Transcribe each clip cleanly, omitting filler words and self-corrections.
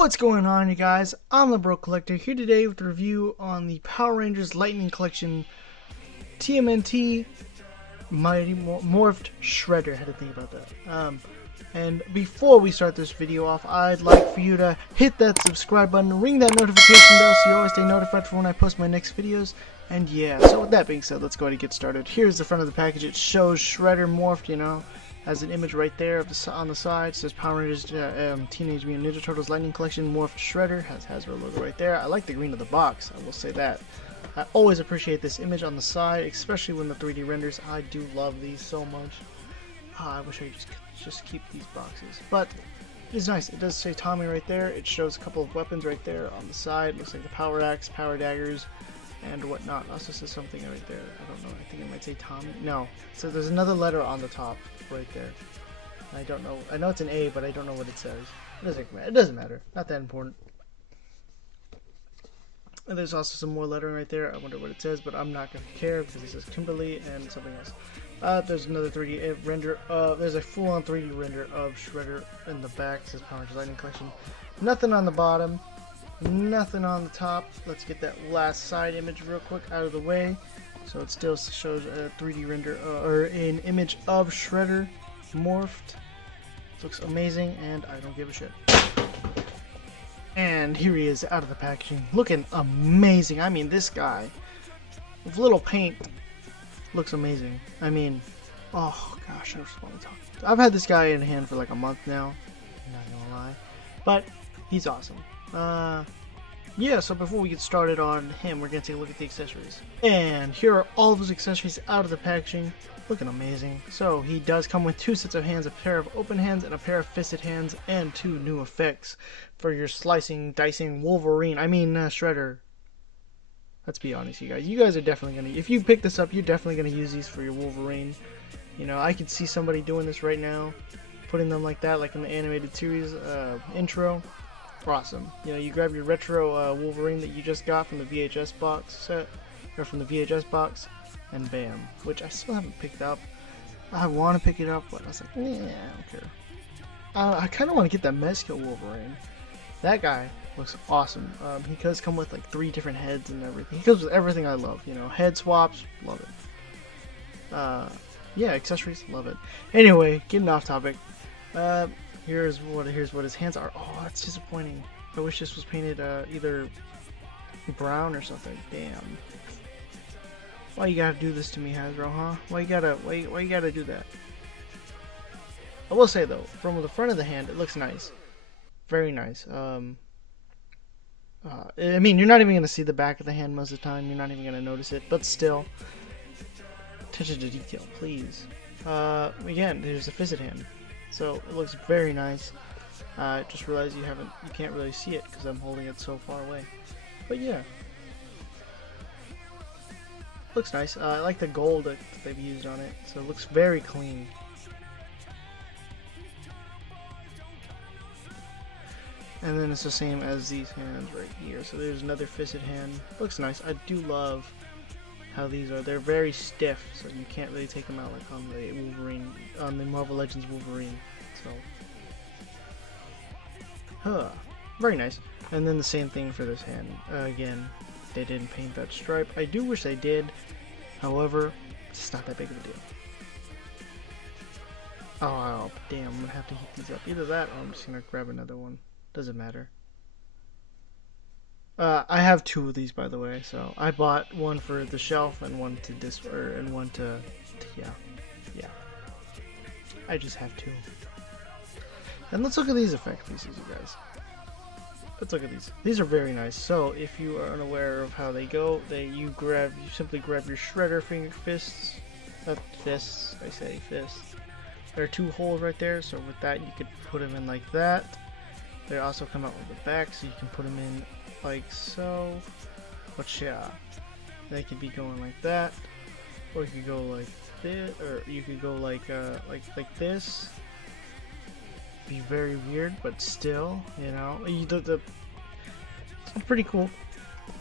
What's going on, you guys? I'm the Bro Collector here today with a review on the Power Rangers Lightning Collection TMNT Mighty Morphed Shredder. I had to think about that. And before we start this video off, I'd like for you to hit that subscribe button, ring that notification bell so you always stay notified for when I post my next videos. And yeah, so with that being said, let's go ahead and get started. Here's the front of the package. It shows Shredder morphed, you know, as an image right there on the side. It says Power Rangers Teenage Mutant Ninja Turtles Lightning Collection Morphed Shredder. Has Hasbro logo right there. I like the green of the box, I will say that. I always appreciate this image on the side, especially when the 3D renders. I do love these so much. I wish I could just keep these boxes, but it is nice. It does say Tommy right there. It shows a couple of weapons right there on the side. Looks like the power axe, power daggers, and whatnot. It also says something right there. I don't know. I think it might say Tommy. No. So there's another letter on the top right there. I don't know. I know it's an A, but I don't know what it says. It doesn't matter. Not that important. And there's also some more lettering right there. I wonder what it says, but I'm not going to care because it says Kimberly and something else. There's another 3D render. There's a full-on 3D render of Shredder in the back. It says Power Rangers Lightning Collection. Nothing on the bottom. Nothing on the top. Let's get that last side image real quick out of the way. So it still shows a 3D render or an image of Shredder morphed. Looks amazing, and I don't give a shit. And here he is out of the packaging, looking amazing. I mean, this guy with little paint looks amazing. I mean, oh gosh, I just want to talk. I've had this guy in hand for like a month now. I'm not gonna lie, but he's awesome. Yeah, so before we get started on him, we're gonna take a look at the accessories. And here are all of his accessories out of the packaging, looking amazing. So he does come with two sets of hands, a pair of open hands and a pair of fisted hands, and two new effects for your slicing, dicing Wolverine. I mean, Shredder. Let's be honest, you guys. You guys are definitely gonna, if you pick this up, you're definitely gonna use these for your Wolverine. You know, I could see somebody doing this right now, putting them like that, like in the animated series intro. Awesome. You know, you grab your retro Wolverine that you just got from the VHS box set, or from the VHS box, and bam. Which I still haven't picked up. I want to pick it up, but I was like, yeah, I don't care. I kind of want to get that Mezco Wolverine. That guy looks awesome. He does come with like 3 different heads and everything. He comes with everything I love. You know, head swaps, love it. Yeah, accessories, love it. Anyway, getting off topic. Here's what his hands are. Oh, that's disappointing. I wish this was painted either brown or something. Damn. Why you gotta do this to me, Hasbro, huh? Why you gotta do that? I will say though, from the front of the hand, it looks nice. Very nice. I mean, you're not even gonna see the back of the hand most of the time. You're not even gonna notice it, but still, attention to detail, please. Again, there's a fisted hand. So it looks very nice. I just realized you can't really see it because I'm holding it so far away. But yeah, looks nice. I like the gold that they've used on it, so it looks very clean. And then it's the same as these hands right here. So there's another fisted hand. Looks nice. I do love how these are. They're very stiff, so you can't really take them out like on the Wolverine, on the Marvel Legends Wolverine. So, very nice. And then the same thing for this hand. Again, they didn't paint that stripe. I do wish they did. However, it's not that big of a deal. Oh, damn! I'm gonna have to heat these up. Either that, or I'm just gonna grab another one. Doesn't matter. I have 2 of these, by the way. So I bought one for the shelf and one to and one to yeah. I just have 2. And let's look at these effect pieces, you guys. Let's look at these. These are very nice. So if you are unaware of how they go, you simply grab your Shredder fists. I say fists. There are 2 holes right there. So with that, you could put them in like that. They also come out with the back, so you can put them in like so. But yeah, they could be going like that, or you could go like this, or you could go like this. Be very weird, but still, you know, it's pretty cool.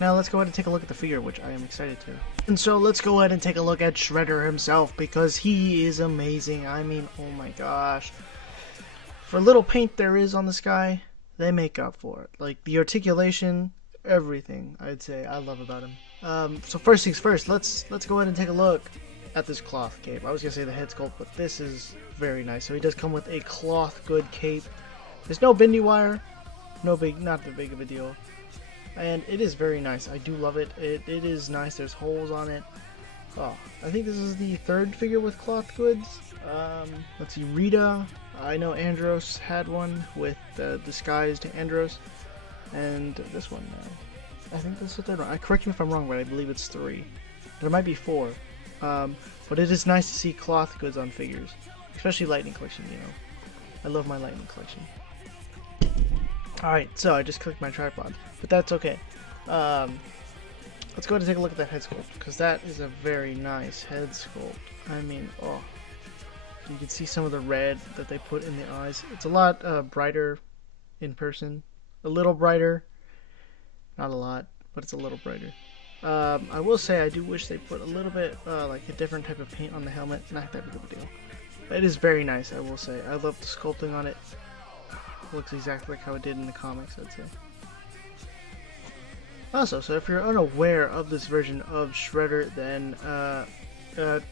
Now let's go ahead and take a look at the figure, which I am excited to. And so let's go ahead and take a look at Shredder himself, because he is amazing. I mean, oh my gosh. For little paint there is on this guy, they make up for it. Like the articulation, everything. I'd say I love about him. So first things first, let's go ahead and take a look at this cloth cape. I was gonna say the head sculpt, but this is very nice. So he does come with a cloth good cape. There's no bindi wire, not that big of a deal, and it is very nice. I do love it. It is nice. There's holes on it. Oh, I think this is the third figure with cloth goods. Let's see, Rita. I know Andros had one with disguised Andros, and this one. I think this is the third one. Correct me if I'm wrong, but I believe it's 3. There might be 4. But it is nice to see cloth goods on figures, especially Lightning Collection. You know, I love my Lightning Collection. All right, so I just clicked my tripod, but that's okay. Let's go ahead and take a look at that head sculpt, because that is a very nice head sculpt. I mean, oh, you can see some of the red that they put in the eyes. It's a lot brighter in person, a little brighter, not a lot, but it's a little brighter. I will say I do wish they put a little bit like a different type of paint on the helmet. Not that big of a deal. But it is very nice, I will say. I love the sculpting on it. It looks exactly like how it did in the comics, I'd say. Also, so if you're unaware of this version of Shredder, then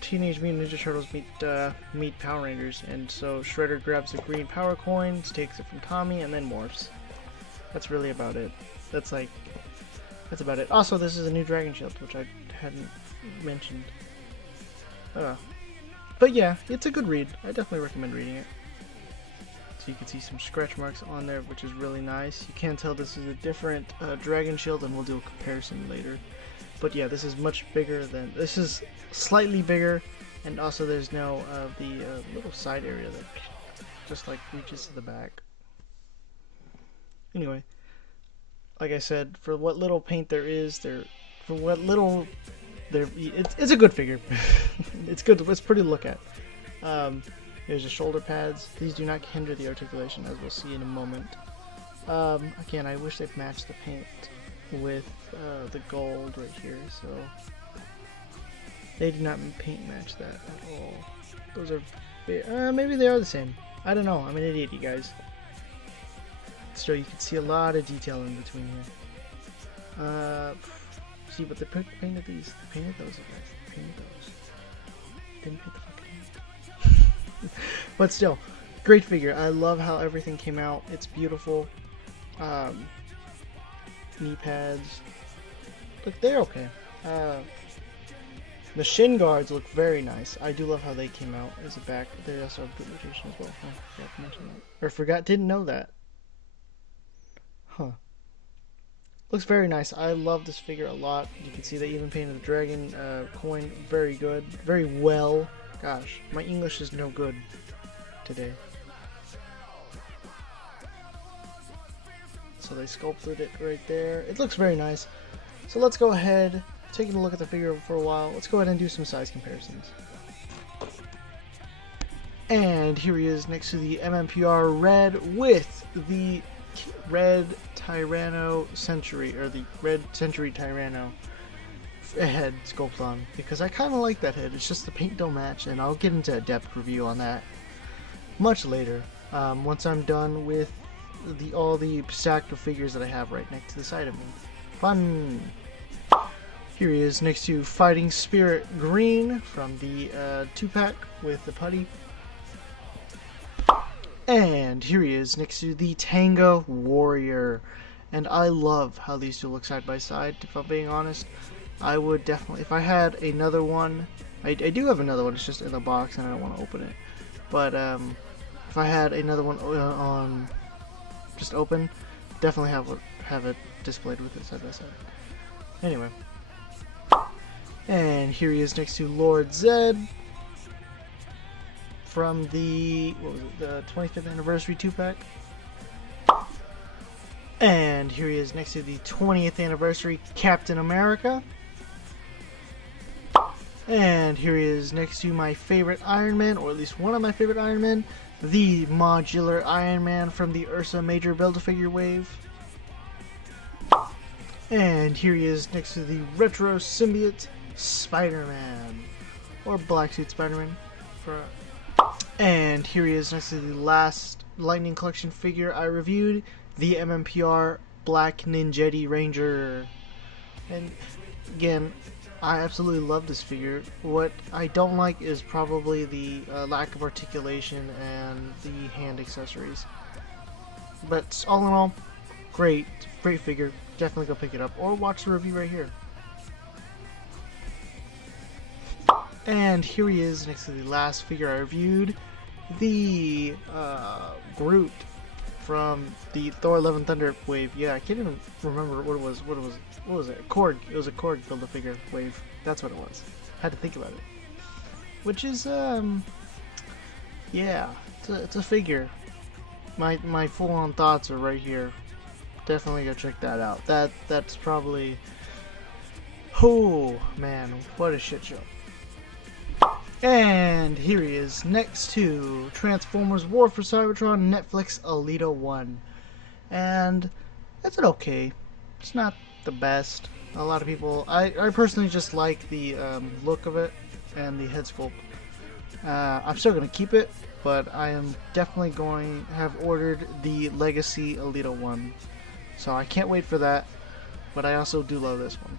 Teenage Mutant Ninja Turtles meet Power Rangers, and so Shredder grabs the green power coins, takes it from Tommy, and then morphs. That's really about it. That's about it. Also, this is a new Dragon Shield, which I hadn't mentioned. But yeah, it's a good read. I definitely recommend reading it. So you can see some scratch marks on there, which is really nice. You can tell this is a different Dragon Shield, and we'll do a comparison later. But yeah, this is much bigger than... This is slightly bigger, and also there's no the little side area that just like reaches to the back. Anyway, like I said, for what little paint there is, it's a good figure. It's good. It's pretty to look at. Here's the shoulder pads. These do not hinder the articulation, as we'll see in a moment. Again, I wish they'd matched the paint with the gold right here. So they did not paint match that at all. Those are maybe they are the same. I don't know. I'm an idiot, you guys. So you can see a lot of detail in between here. See, but they painted these. They painted those, guys. They painted those. Didn't paint the fucking hand. But still, great figure. I love how everything came out. It's beautiful. Knee pads. Look, they're okay. The shin guards look very nice. I do love how they came out as a back. They also have good rotation as well. Oh, forgot to mention that. Or didn't know that. Huh. Looks very nice. I love this figure a lot. You can see they even painted the dragon coin very good. Very well. Gosh, my English is no good today. So they sculpted it right there. It looks very nice. So let's go ahead, taking a look at the figure for a while. Let's go ahead and do some size comparisons. And here he is next to the MMPR Red with the Red Tyranno Century, or the Red Century Tyranno head sculpt on, because I kind of like that head. It's just the paint don't match, and I'll get into a depth review on that much later, once I'm done with all the stack of figures that I have right next to the side of me. Fun! Here he is next to Fighting Spirit Green from the 2-pack with the putty. And here he is next to the Tanga Warrior. And I love how these two look side by side, if I'm being honest. I would definitely, if I had another one, I do have another one, it's just in the box and I don't want to open it. But if I had another one on just open, definitely have it displayed with it side by side. Anyway. And here he is next to Lord Zed from the, what was it, the 25th anniversary 2-pack. And here he is next to the 20th anniversary Captain America. And here he is next to my favorite Iron Man, or at least one of my favorite Iron Men, the modular Iron Man from the Ursa Major Build-A-Figure wave. And here he is next to the retro symbiote Spider-Man, or Black Suit Spider-Man. And here he is next to the last Lightning Collection figure I reviewed, the MMPR Black Ninjetti Ranger. And again, I absolutely love this figure. What I don't like is probably the lack of articulation and the hand accessories. But all in all, great figure. Definitely go pick it up or watch the review right here. And here he is next to the last figure I reviewed, the Groot from the Thor: Love and Thunder wave. Yeah, I can't even remember what it was. What was it? Korg. It was a Korg Build-A-Figure wave. That's what it was. Had to think about it. Which is yeah, it's a figure. My full-on thoughts are right here. Definitely go check that out. That's probably, oh man, what a shit show. And here he is, next to Transformers War for Cybertron Netflix Alita 1. And it's an okay. It's not the best. A lot of people, I personally just like the look of it and the head sculpt. I'm still going to keep it, but I am definitely going to have ordered the Legacy Alita 1. So I can't wait for that, but I also do love this one.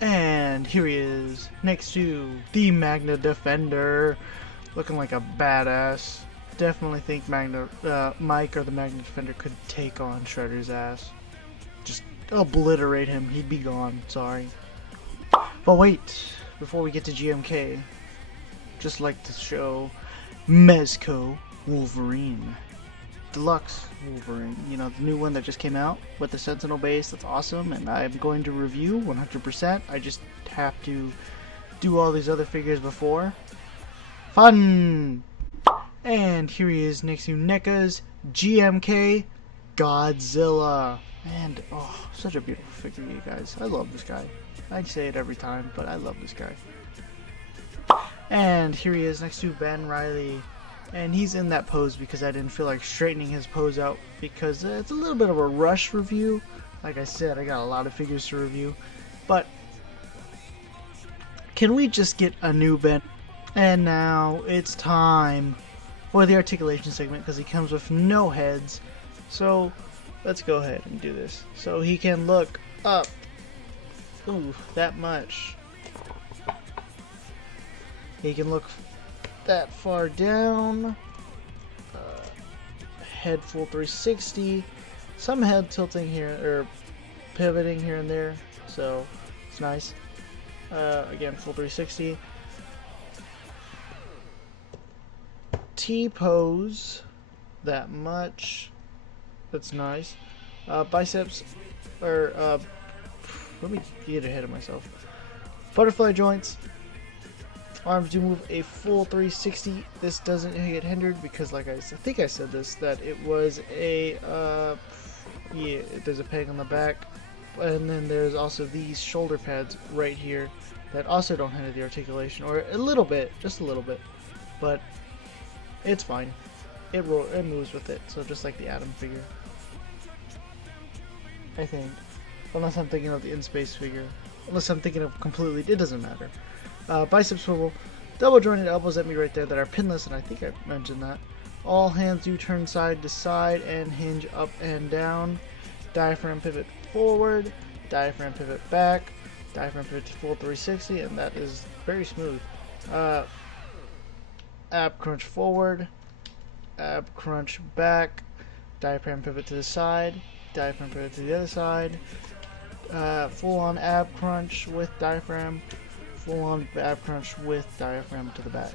And here he is, next to the Magna Defender, looking like a badass. Definitely think Mike or the Magna Defender could take on Shredder's ass. Just obliterate him, he'd be gone, sorry. But wait, before we get to GMK, just like to show Mezco Wolverine. Deluxe Wolverine, you know, the new one that just came out with the Sentinel base. That's awesome, and I'm going to review 100%. I just have to do all these other figures before. Fun! And here he is next to NECA's GMK Godzilla. And oh, such a beautiful figure, you guys. I love this guy. I say it every time, but I love this guy. And here he is next to Ben Reilly. And he's in that pose because I didn't feel like straightening his pose out because it's a little bit of a rush review. Like I said, I got a lot of figures to review. But can we just get a new Ben? And now it's time for the articulation segment because he comes with no heads. So let's go ahead and do this. So he can look up. Ooh, that much. He can look that far down, head full 360, some head tilting here or pivoting here and there, so it's nice. Again, full 360. T-pose, that much, that's nice. Biceps, or let me get ahead of myself. Butterfly joints. Arms do move a full 360. This doesn't get hindered because, like I think I said this, that it was a yeah, there's a peg on the back, and then there's also these shoulder pads right here that also don't hinder the articulation, or a little bit, just a little bit, but it's fine. It moves with it, so just like the Atom figure, I think, unless I'm thinking of the In Space figure, unless I'm thinking of completely, it doesn't matter. Bicep swivel, double jointed elbows at me right there that are pinless, and I think I mentioned that. All hands do turn side to side and hinge up and down. Diaphragm pivot forward, diaphragm pivot back, diaphragm pivot to full 360, and that is very smooth. Ab crunch forward, ab crunch back, diaphragm pivot to the side, diaphragm pivot to the other side, full on ab crunch with diaphragm, full on ab crunch with diaphragm to the back.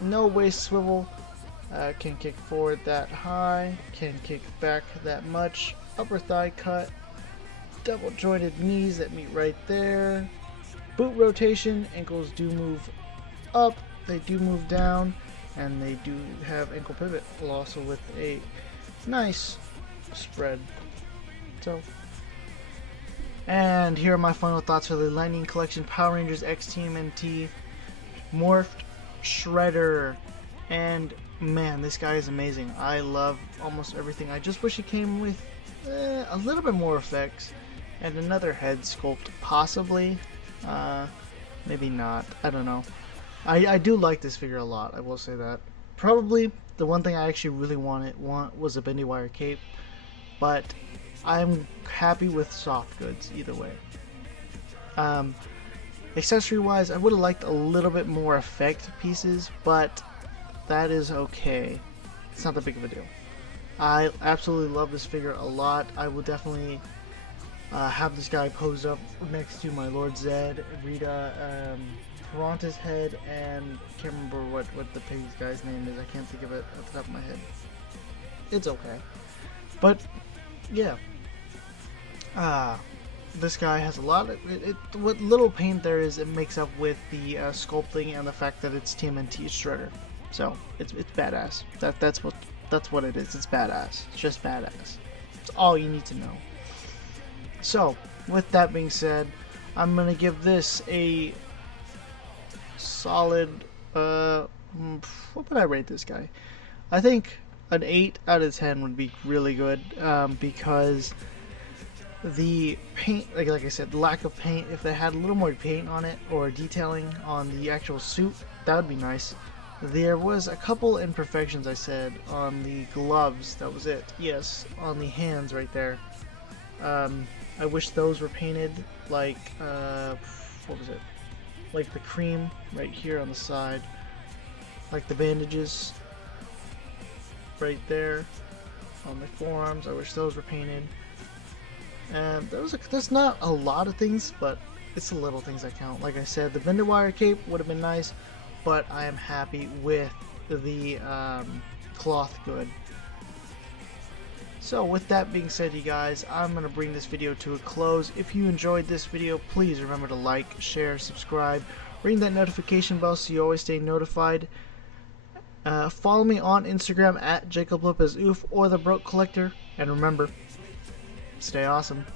No waist swivel, can kick forward that high, can kick back that much, upper thigh cut, double jointed knees that meet right there, boot rotation, ankles do move up, they do move down, and they do have ankle pivot, also with a nice spread. So, and here are my final thoughts for the Lightning Collection Power Rangers X TMNT Morphed Shredder. And man, this guy is amazing. I love almost everything. I just wish he came with a little bit more effects and another head sculpt, possibly. Maybe not. I don't know. I do like this figure a lot, I will say that. Probably the one thing I actually really want was a bendy wire cape, but I'm happy with soft goods either way. Um, Accessory wise, I would have liked a little bit more effect pieces, but that is okay. It's not that big of a deal. I absolutely love this figure a lot. I will definitely have this guy posed up next to my Lord Zed, Rita, Toronto's head, and I can't remember what the pig's guy's name is. I can't think of it off the top of my head. It's okay. But, yeah. This guy has a lot of what little paint there is, it makes up with the sculpting and the fact that it's TMNT Shredder. So it's badass. That's what it is. It's badass. It's just badass. It's all you need to know. So with that being said, I'm gonna give this a solid. What would I rate this guy? I think an 8 out of 10 would be really good, because the paint, like I said, the lack of paint, if they had a little more paint on it or detailing on the actual suit, that would be nice. There was a couple imperfections, I said, on the gloves. That was it. Yes, on the hands right there. I wish those were painted like, what was it? Like the cream right here on the side. Like the bandages right there on the forearms. I wish those were painted. And there's not a lot of things, but it's the little things that count. Like I said, the bender wire cape would have been nice, but I am happy with the cloth good. So with that being said, you guys, I'm going to bring this video to a close. If you enjoyed this video, please remember to like, share, subscribe, ring that notification bell so you always stay notified. Follow me on Instagram at JacobLopezOof or The Broke Collector, and remember, stay awesome.